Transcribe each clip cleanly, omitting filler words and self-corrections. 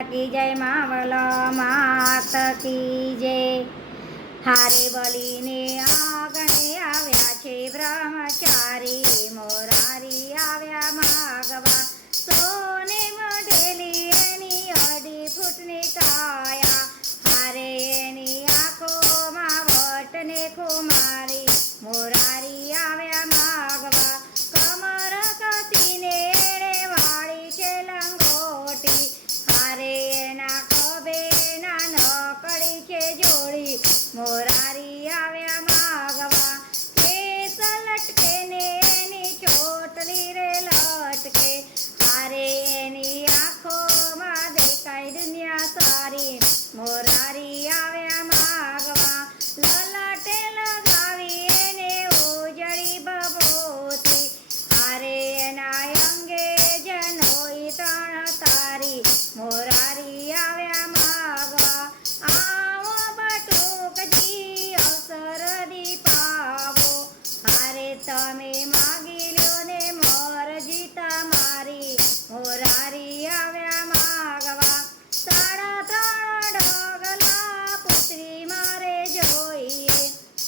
की जय मावल मात की जय। हारे बलीने आंगणे આવ્યા છે બ્રહ્મચારી, મોરારી આવ્યા માગવા સોને મઢેલી એની 2.5 ફૂટની કાયા. હારે એની આંખોમાં વટને કુમારી, મોરારી આવ્યા માગવા કમર કસીને એણે વાળી છે લંગોટી. હારે એના ખભે ના નકળી છે જોડી, મોરારી આવ્યા માગવા કેસ લટકે ને એની ચોટલી રે લટકે. હારે એની આંખોમાં દેખાય દુનિયા સારી, મોરારી આવ્યા માગવા લલાટે લગાવી એને ઉજળી બબોતી. હારે એના અંગે જનોઈ 3 તારી, મોરારી આવ્યા માગવા આવો બટુકજી અવસરદી પાવો. હારે તમે માગી લ્યો ને મરજી તમારી, મોરારી આવ્યા માગવા 3.5 ડગલા પુત્રી મારે જોઈએ.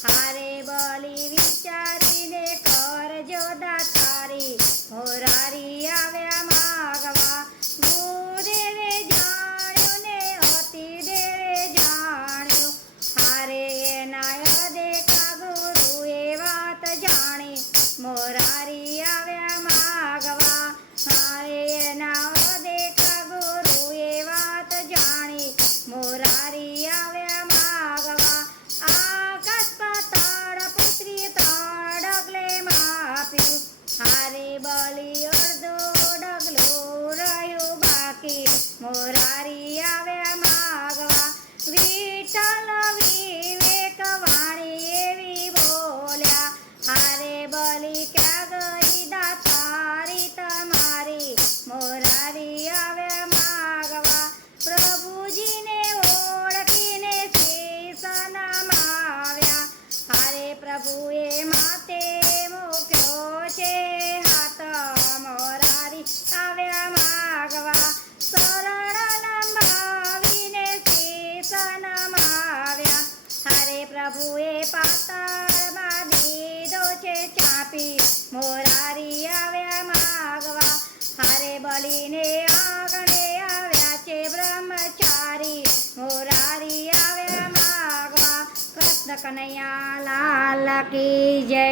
હારે બલી વિચારીને કરજો દાતારી, મોરારી આવ્યા માગવા ગુરુદેવે જાણ્યું ને અતિદેવે જાણ્યું. હારે એના અદેખા ગુરુએ વાત જાણી, મોરારી આવ્યા માગવા. હારે એના અદેખા ગુરુએ વાત જાણી, મોરારી આવ્યા માગવા આકાશ પાતાળ પુત્રી 3 ડગલે માપ્યું. હારે બલી અડધો ડગલો રહ્યું બાકી, મોરારી આવ્યા માગવા વિઠ્ઠલ વિવેક વાણી એવી બોલ્યા. હારે બલી ક્યાં ગઈ દાતારી તમારી, મોરારી આવ્યા માગવા પ્રભુજીને ઓળખીને શીશ નમાવ્યા. હારે પ્રભુએ માથે મૂક્યો છે હાથ, મોરારી આવ્યા માગવા શરણ લંબાવીને શીશ નમાવ્યા. હારે પ્રભુએ પાતાળમાં દીધો છે ચાપી, મોરારી આવ્યા માગવા. હારે બલીને આંગણે આવ્યા છે બ્રહ્મચારી, મોરારી આવ્યા માગવા. કૃષ્ણ કનૈયા લાલ કી જય.